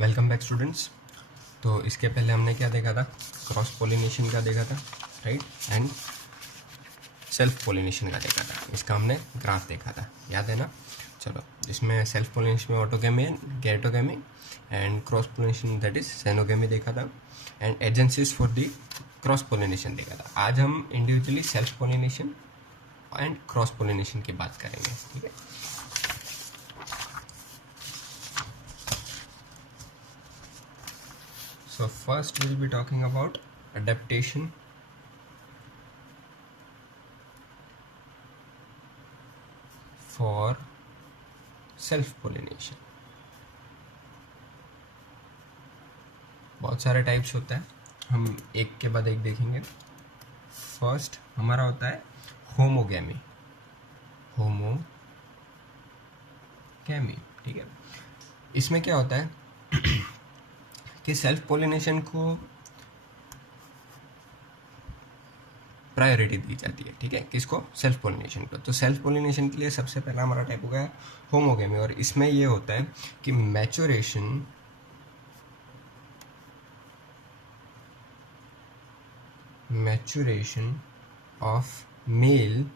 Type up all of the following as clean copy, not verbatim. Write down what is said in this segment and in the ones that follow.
Welcome back students. तो इसके पहले हमने क्या देखा था? क्रॉस पोलिनेशन का देखा था, राइट, एंड सेल्फ पोलिनेशन का देखा था। इसका हमने ग्राफ देखा था, याद है ना? चलो, जिसमें सेल्फ पोलिनेशन में ऑटोगेमी एंड गैमेटोगेमी and cross pollination that is xenogamy देखा था, and agencies for the cross pollination देखा था। आज हम individually self pollination and cross pollination की बात करेंगे, ठीक है? So first we'll be talking about adaptation for self pollination। बहुत सारे टाइप्स होता है, हम एक के बाद एक देखेंगे। फर्स्ट हमारा होता है होमोगेमी। होमोगेमी, ठीक है। इसमें क्या होता है कि सेल्फ पोलिनेशन को प्रायोरिटी दी जाती है, ठीक है। किसको? सेल्फ पोलिनेशन को। तो सेल्फ पोलिनेशन के लिए सबसे पहला हमारा टाइप होगा होमोगेमी, और इसमें ये होता है कि maturation of male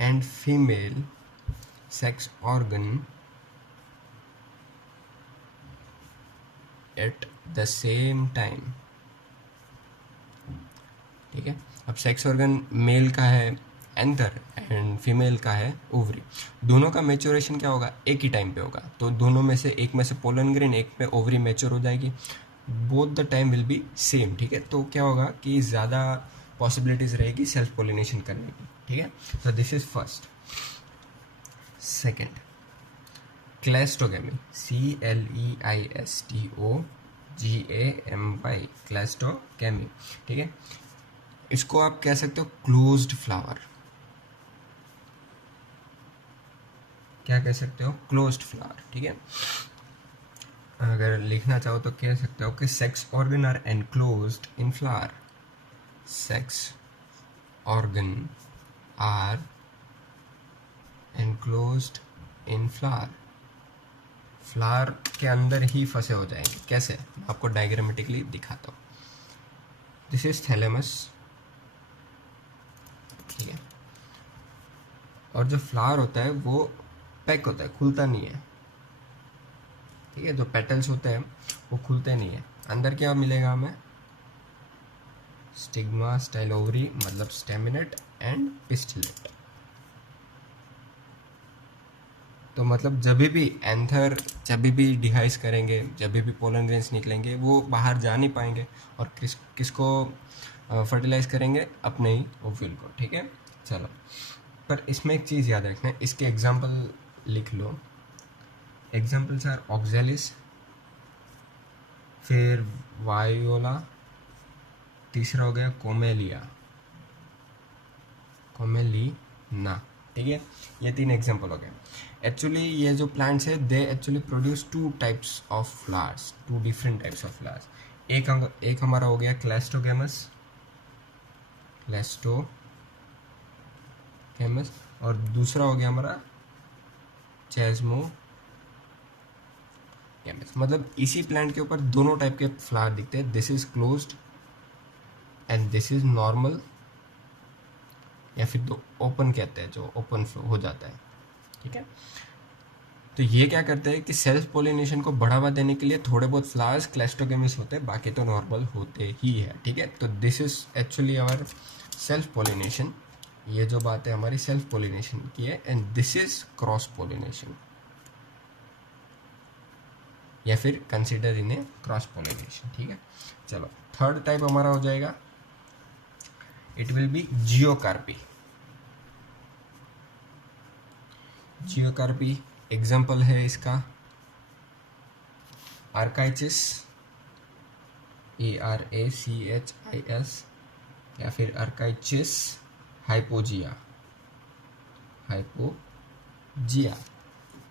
and female sex organ at the same time, ठीक है। अब सेक्स ऑर्गन मेल का है एंथर एंड फीमेल का है ओवरी। दोनों का मैच्योरेशन क्या होगा? एक ही टाइम पे होगा। तो दोनों में से एक में से पोलन ग्रेन, एक में ओवरी मैच्योर हो जाएगी। Both the time will be same, ठीक है। तो क्या होगा कि ज़्यादा पॉसिबिलिटीज रहेगी सेल्फ पोलिनेशन करने की, ठीक है। तो this is first. Second, cleistogamy, CLEISTOGAMY, cleistogamy, ठीक है। इसको आप कह सकते हो क्लोज्ड फ्लावर। क्या कह सकते हो? क्लोज्ड फ्लावर, ठीक है। अगर लिखना चाहो तो कह सकते हो कि sex organ are enclosed in flower. Sex organ are enclosed in flower. Flower के अंदर ही फंसे हो जाएंगे। कैसे? मैं आपको डायग्रामेटिकली दिखाता हूँ। दिस इज थैलेमस, ठीक है। और जो फ्लावर होता है वो पैक होता है, खुलता नहीं है, ठीक है। जो पेटल्स होते हैं वो खुलते नहीं है। अंदर क्या मिलेगा हमें? स्टिग्मा, स्टाइल ओवरी, मतलब स्टेमिनेट एंड पिस्टिलेट। तो मतलब जब भी एंथर, जब भी डिहाइस करेंगे, जब भी पोलन ग्रेन्स निकलेंगे, वो बाहर जा नहीं पाएंगे और किसको फर्टिलाइज करेंगे? अपने ही ओव्यूल को, ठीक है। चलो, पर इसमें एक चीज़ याद रखना है, इसके एग्जाम्पल लिख लो। एग्जाम्पल्स आर ऑक्जेलिस, फिर वायोला, तीसरा हो गया कोमेलिना, ठीक है। ये 3 एग्जाम्पल हो गए। एक्चुअली ये जो प्लांट्स है they actually produce 2 types of flowers, 2 different types of flowers. एक हमारा हो गया क्लेस्टोगेमस, और दूसरा हो गया हमारा चेस्मोगेमस। मतलब इसी प्लांट के ऊपर दोनों टाइप के फ्लावर दिखते हैं। This is closed end this is normal, या फिर दो ओपन कहते हैं, जो ओपन फ्लो हो जाता है, ठीक है। तो ये क्या करते हैं कि सेल्फ पोलिनेशन को बढ़ावा देने के लिए थोड़े बहुत फ्लावर्स क्लेस्टोगेमिस होते हैं, बाकी तो नॉर्मल होते ही है, ठीक है। तो this is actually our self pollination. ये जो बात है हमारी सेल्फ पोलिनेशन की है, and this is cross pollination, या फिर consider in a cross pollination, ठीक है। चलो, थर्ड टाइप हमारा हो जाएगा, it will be geocarpy. Geocarpy example है इसका आर्काइचिस, ARACHIS, या फिर आर्काइचिस हाइपोजिया।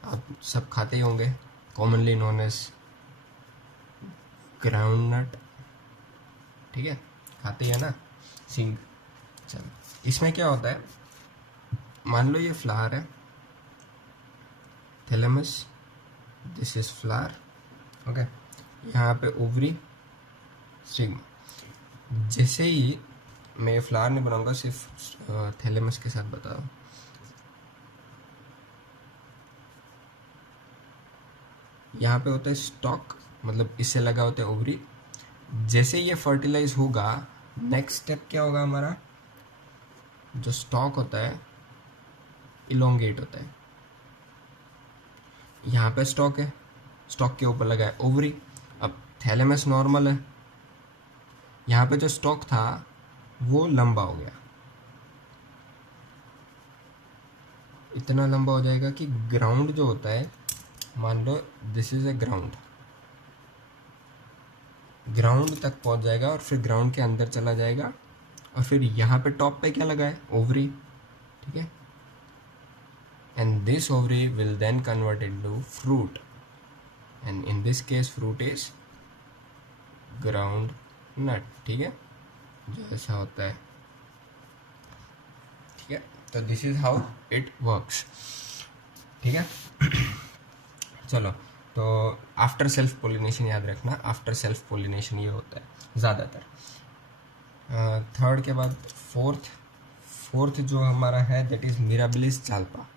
आप सब खाते ही होंगे, कॉमनली नोन एज ग्राउंडनट, ठीक है, खाते ही है ना, सिंग। चलो, इसमें क्या होता है, मान लो ये फ्लावर है, thalamus, this is flower, okay. यहाँ पे ओवरी, स्टिग्मा। जैसे ही मैं ये फ्लावर नहीं बनाऊंगा, सिर्फ थैलेमस के साथ बताओ। यहाँ पे होता है स्टॉक, मतलब इससे लगा होता है ओवरी। जैसे ये फर्टिलाइज होगा, नेक्स्ट स्टेप क्या होगा हमारा, जो स्टॉक होता है इलोंगेट होता है। यहाँ पे स्टॉक है, स्टॉक के ऊपर लगा है ओवरी। अब थैलेमस नॉर्मल है, यहाँ पे जो स्टॉक था वो लंबा हो गया, इतना लंबा हो जाएगा कि ग्राउंड जो होता है, मान लो this is a ground, ground तक पहुंच जाएगा और फिर ग्राउंड के अंदर चला जाएगा, और फिर यहाँ पे टॉप पे क्या लगा है, ओवरी। ठीक है, and this ovary will then convert into fruit, and in this case fruit is groundnut. ठीक है, जो ऐसा होता है। ठीक है, तो this is how it works. ठीक है, चलो, तो आफ्टर सेल्फ पोलिनेशन याद रखना, आफ्टर सेल्फ पोलिनेशन ये होता है ज़्यादातर। थर्ड के बाद फोर्थ जो हमारा है that is Mirabilis jalapa.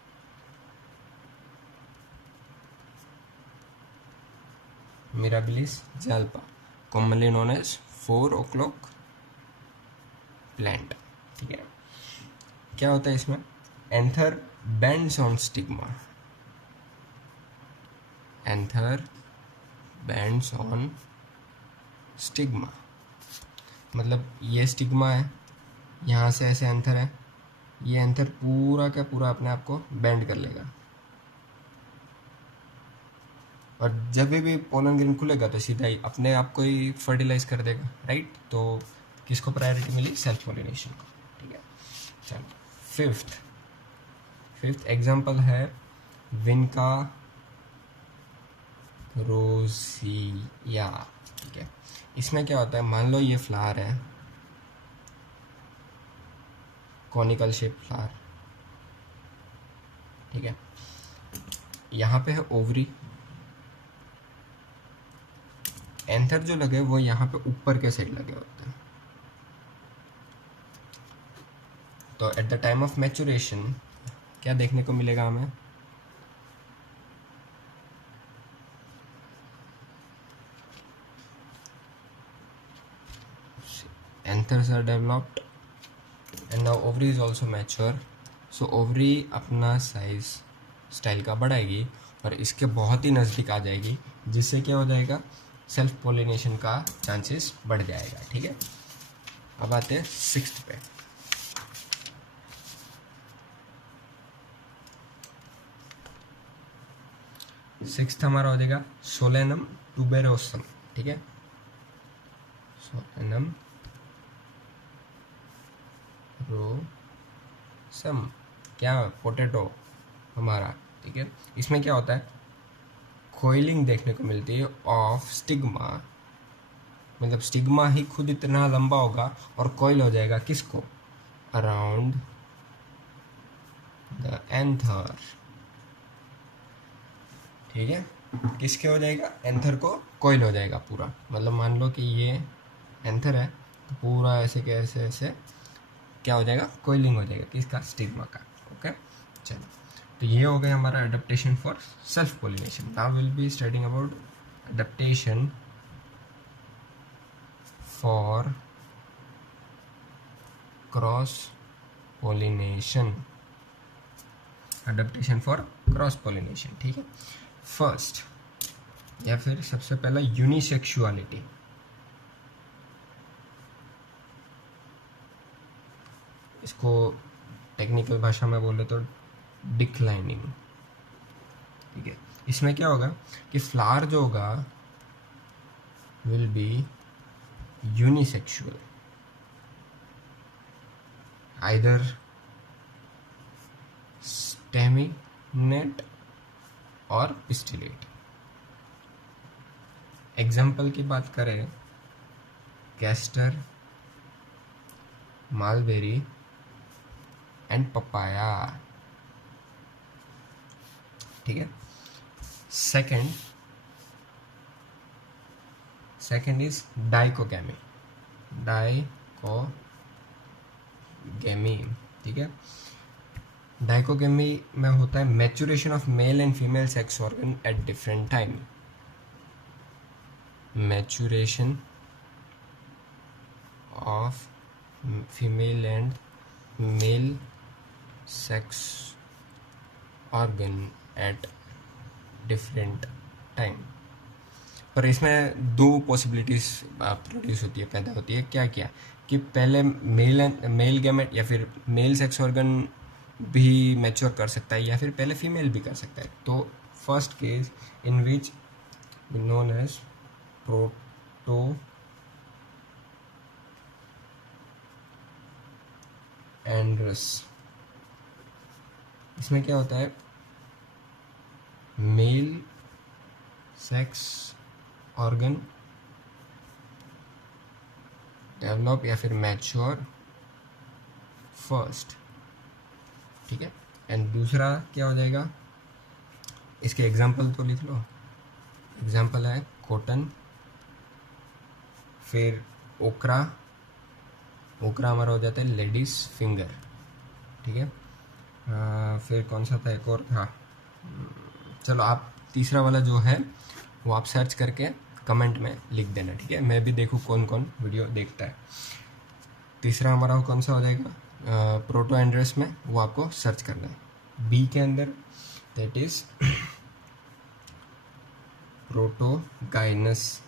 Mirabilis jalapa, commonly known as 4 o'clock plant. ठीक है, क्या होता है इसमें, anther bends on stigma, anther bends on stigma, मतलब ये स्टिग्मा है, यहाँ से ऐसे एंथर है, ये एंथर पूरा का पूरा अपने आप को बेंड कर लेगा, और जब भी पोलन ग्रेन खुलेगा तो सीधा ही अपने आप को ही फर्टिलाइज कर देगा, राइट। तो किसको प्रायोरिटी मिली, सेल्फ पोलिनेशन को। ठीक है, चलो फिफ्थ एग्जाम्पल है विनका रोजिया। ठीक है, इसमें क्या होता है, मान लो ये फ्लावर है, कॉनिकल शेप फ्लावर। ठीक है, यहाँ पे है ओवरी, एंथर जो लगे वो यहाँ पे ऊपर के साइड लगे होते हैं। तो at the time of maturation क्या देखने को मिलेगा हमें, anthers are developed and now ovary is also mature, so ovary अपना साइज स्टाइल का बढ़ाएगी और इसके बहुत ही नज़दीक आ जाएगी, जिससे क्या हो जाएगा, सेल्फ पोलिनेशन का चांसेस बढ़ जाएगा। ठीक है, अब आते हैं सिक्स्थ पे। सिक्स्थ हमारा हो जाएगा सोलेनम टुबेरोसम। ठीक है, सोलेनम रोसम, क्या, पोटैटो हमारा। ठीक है, इसमें क्या होता है, कोइलिंग देखने को मिलती है ऑफ स्टिग्मा, मतलब स्टिग्मा ही खुद इतना लंबा होगा और कोइल हो जाएगा किसको, अराउंड द एंथर। ठीक है, किसके हो जाएगा, एंथर को कोइल हो जाएगा पूरा, मतलब मान लो कि ये एंथर है तो पूरा ऐसे कैसे ऐसे क्या हो जाएगा, कोइलिंग हो जाएगा किसका, स्टिग्मा का। ओके, चलो, तो ये हो गया हमारा adaptation for self pollination. Now will be studying about adaptation for cross pollination, adaptation for cross pollination. ठीक है, फर्स्ट या फिर सबसे पहला यूनिसेक्सुअलिटी। इसको टेक्निकल भाषा में बोले तो डिक्लाइनिंग। ठीक है, इसमें क्या होगा कि फ्लावर जो होगा will be unisexual, either staminate और पिस्टिलेट। एग्जाम्पल की बात करें, कैस्टर, मालबेरी एंड पपाया। ठीक है, second second is dichogamy, dichogamy, ठीक है। डाइकोगेमी में होता है maturation of male and female sex organ at different time, maturation of female and male sex organ at different time. पर इसमें दो पॉसिबिलिटीज प्रोड्यूस होती है, पैदा होती है। क्या क्या कि पहले मेल गैमेट या फिर मेल सेक्स ऑर्गन भी मैच्योर कर सकता है या फिर पहले फीमेल भी कर सकता है। तो first case in which known as protandrous, इसमें क्या होता है, मेल सेक्स ऑर्गन डेवलप या फिर मैच्योर फर्स्ट, ठीक है। एंड दूसरा क्या हो जाएगा, इसके एग्जाम्पल तो लिख लो। एग्जाम्पल है कॉटन, फिर ओकरा, ओकरा हमारा हो जाता है लेडीज फिंगर, ठीक है। फिर कौन सा था, एक और था, चलो आप तीसरा वाला जो है वो आप सर्च करके कमेंट में लिख देना, ठीक है। मैं भी देखूँ कौन कौन वीडियो देखता है। तीसरा हमारा कौन सा हो जाएगा, प्रोटो एंड्रस में, वो आपको सर्च करना है। बी के अंदर दैट इज प्रोटोगाइनस,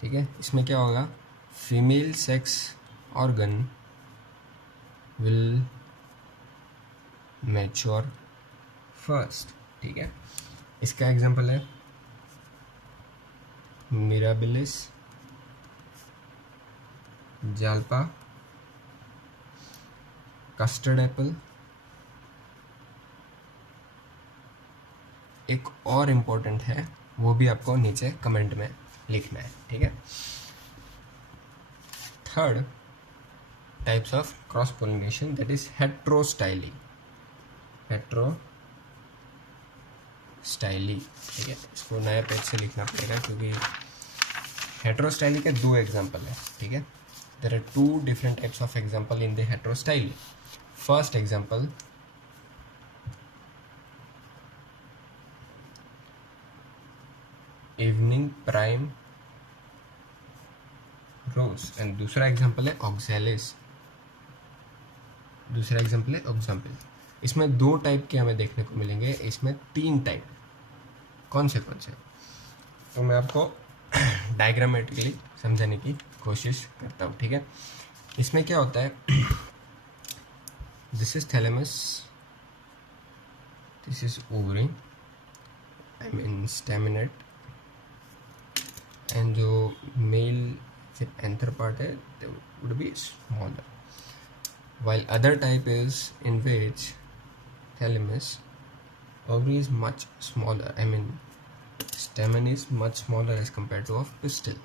ठीक है। इसमें क्या होगा, female sex organ will mature first, ठीक है। इसका एग्जांपल है मिराबिलिस, जाल्पा, कस्टर्ड एप्पल। एक और इम्पोर्टेंट है, वो भी आपको नीचे कमेंट में लिखना है, ठीक है। Third types of cross pollination that is heterostyly, heterostyly, ठीक है। इसको नया पेज से लिखना पड़ेगा क्योंकि हेट्रोस्टाइली के दो एग्जाम्पल है, ठीक है। There are two different types of example in the heterostyly. First example evening primrose, and दूसरा एग्जाम्पल है ऑक्सैलिस, दूसरा एग्जाम्पल है ऑक्जाम्पल। इसमें दो टाइप के हमें देखने को मिलेंगे, इसमें तीन टाइप, कौन से, तो मैं आपको डायग्रामेटिकली समझाने की कोशिश करता हूँ, ठीक है। इसमें क्या होता है, this is thalamus, this is ovary, I mean staminate, and जो मेल फिर एंथर पार्ट है would be smaller, while other type is in which thalamus ovary is much smaller, I mean stamen is much smaller as compared to of pistil।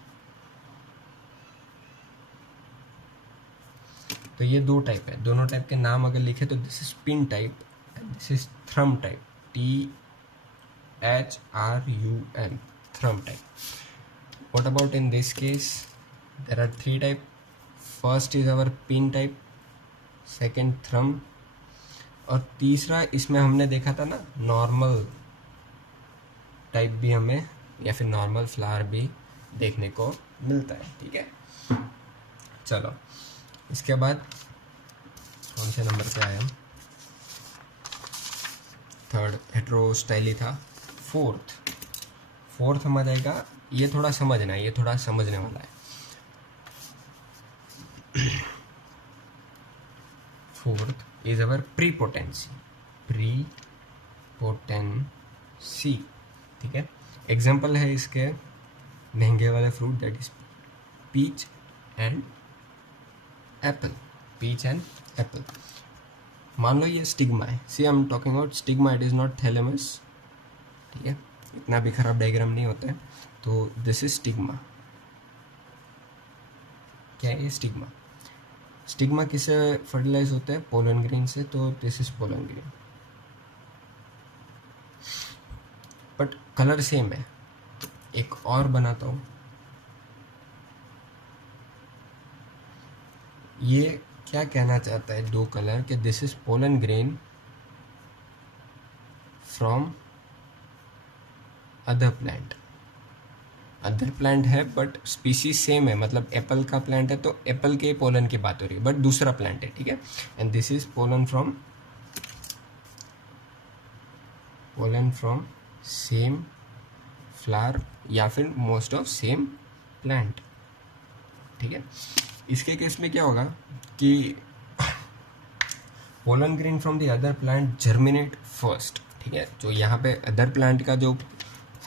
तो ये दो type है, दोनों type के नाम अगर लिखे तो this is pin type and this is thrum type, THRUM, thrum type. What about in this case, there are three type, first is our pin type, second thrum, और तीसरा इसमें हमने देखा था ना नॉर्मल टाइप भी हमें या फिर नॉर्मल फ्लावर भी देखने को मिलता है, ठीक है। चलो इसके बाद कौन से नंबर पे आए हम, थर्ड हेट्रोस्टाइली था। फोर्थ हम आ जाएगा, ये थोड़ा समझना है, ये थोड़ा समझने वाला है। फोर्थ इज अवर प्रीपोटेंसी, ठीक है। एग्जाम्पल है इसके महंगे वाले fruit that is peach and apple, peach and apple. मान लो ये स्टिग्मा है, see I am talking about stigma, it is not thalamus, ठीक है। इतना भी खराब डायग्राम नहीं होता है। तो दिस इज स्टिग्मा, क्या है ये स्टिग्मा, स्टिग्मा किससे फर्टिलाइज होता है, पोलन ग्रेन से, तो this is pollen grain, but colour same है। एक और बनाता हूँ, ये क्या कहना चाहता है दो कलर कि this is pollen grain from other plant. Other plant है बट स्पीसीज सेम है, मतलब एप्पल का प्लांट है तो एप्पल के पोलन की बात हो रही है, बट दूसरा प्लांट है, ठीक है। And this is pollen from same flower या फिर मोस्ट ऑफ सेम प्लांट, ठीक है। इसके केस में क्या होगा कि pollen grain from the other plant germinate first, ठीक है। जो यहाँ पे अदर प्लांट का जो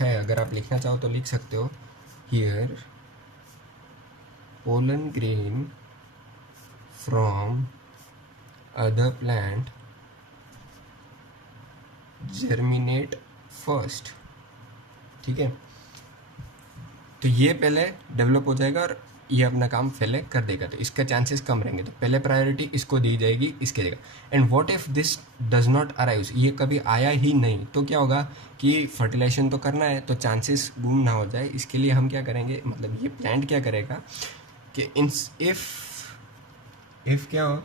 है, अगर आप लिखना चाहो तो लिख सकते हो, here pollen grain from other plant germinate first, ठीक है। तो ये पहले डेवलप हो जाएगा और ये अपना काम पहले कर देगा, तो इसका चांसेस कम रहेंगे, तो पहले प्रायोरिटी इसको दी जाएगी इसके जगह। And what if this does not arrive, ये कभी आया ही नहीं, तो क्या होगा कि फर्टिलाइजेशन तो करना है, तो चांसेस गुम ना हो जाए, इसके लिए हम क्या करेंगे, मतलब ये प्लांट क्या करेगा कि इफ क्या हो,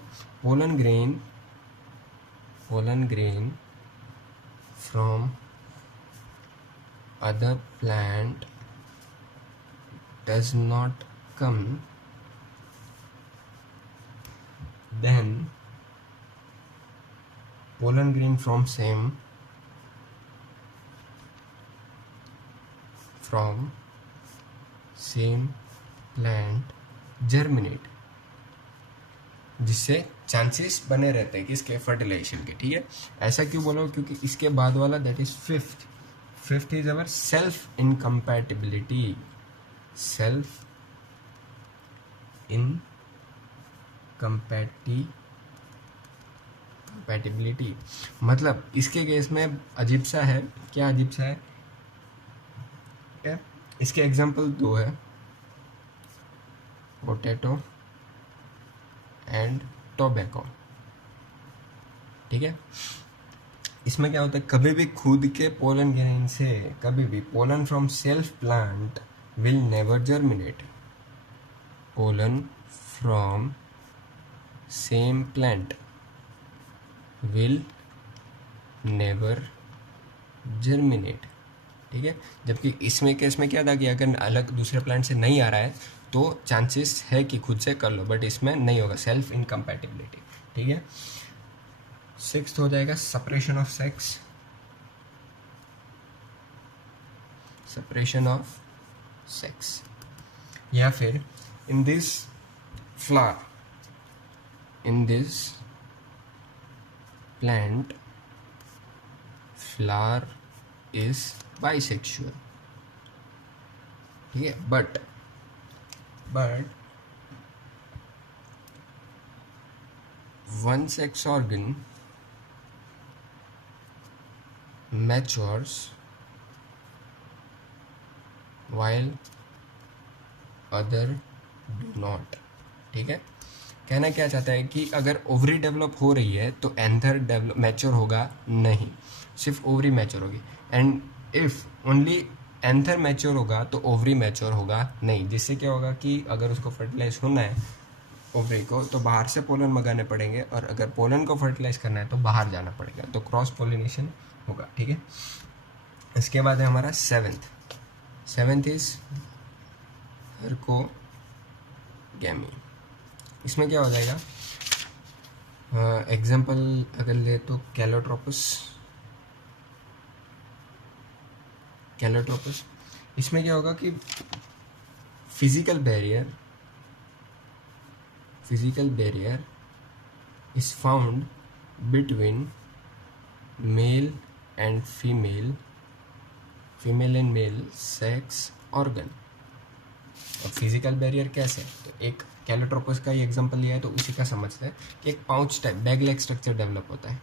pollen grain from other plant does not come, then pollen grain from same plant germinate, जिससे चांसेस बने रहते हैं किसके, फर्टिलाइजेशन के, ठीक है। ऐसा क्यों बोलो, क्योंकि इसके बाद वाला that is fifth is our self incompatibility. Self incompatibility मतलब इसके केस में अजीब सा है। क्या अजीब सा है, क्या? इसके एग्जांपल दो है, पोटैटो एंड टोबैको, ठीक है। इसमें क्या होता है, कभी भी खुद के पोलन ग्रेन से कभी भी pollen from self plant will never germinate. Pollen from same plant will never germinate, ठीक है। जबकि इसमें केस में क्या था कि अगर अलग दूसरे प्लांट से नहीं आ रहा है तो चांसेस है कि खुद से कर लो, बट इसमें नहीं होगा, सेल्फ इनकम्पैटिबिलिटी, ठीक है। सिक्स्थ हो जाएगा separation of sex, separation of sex, या फिर in this plant flower is bisexual, ठीक है। But one sex organ matures while other do not, ठीक है। कहना क्या चाहता है कि अगर ओवरी डेवलप हो रही है तो एंथर डेवलप मैच्योर होगा नहीं, सिर्फ ओवरी मैच्योर होगी। And if only anther mature होगा तो ओवरी मैच्योर होगा नहीं, जिससे क्या होगा कि अगर उसको फर्टिलाइज होना है ओवरी को तो बाहर से पोलन मंगाने पड़ेंगे, और अगर पोलन को फर्टिलाइज करना है तो बाहर जाना पड़ेगा, तो क्रॉस पोलिनेशन होगा, ठीक है। इसके बाद है हमारा सेवेंथ इज हर्कोगैमी। इसमें क्या हो जाएगा, एग्जाम्पल अगर ले तो कैलोट्रोपस। इसमें क्या होगा कि physical barrier is found between male and female and male sex organ. और फिजिकल बैरियर कैसे, तो एक कैलोट्रोपस का ही एग्जांपल लिया है तो उसी का समझते हैं कि एक pouch type bag like structure develop होता है।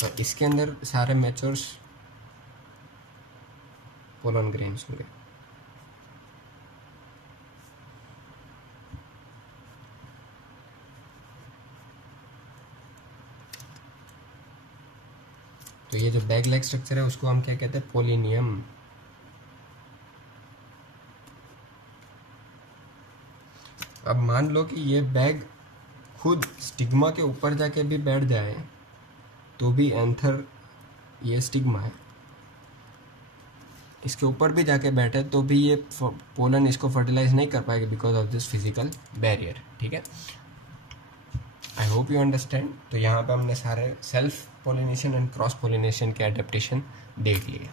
तो इसके अंदर सारे मैच्योर्स पोलन ग्रेन्स होंगे। तो ये जो बैग लाइक स्ट्रक्चर है उसको हम क्या कहते हैं, पोलिनियम। अब मान लो कि ये बैग खुद स्टिग्मा के ऊपर जाके भी बैठ जाए तो भी एंथर, ये स्टिग्मा है, इसके ऊपर भी जाके बैठे तो भी ये पोलन इसको फर्टिलाइज नहीं कर पाएगा because of this physical barrier. ठीक है, आई होप यू अंडरस्टैंड। तो यहाँ पे हमने सारे self pollination and cross pollination के एडेप्टेशन देख लिए।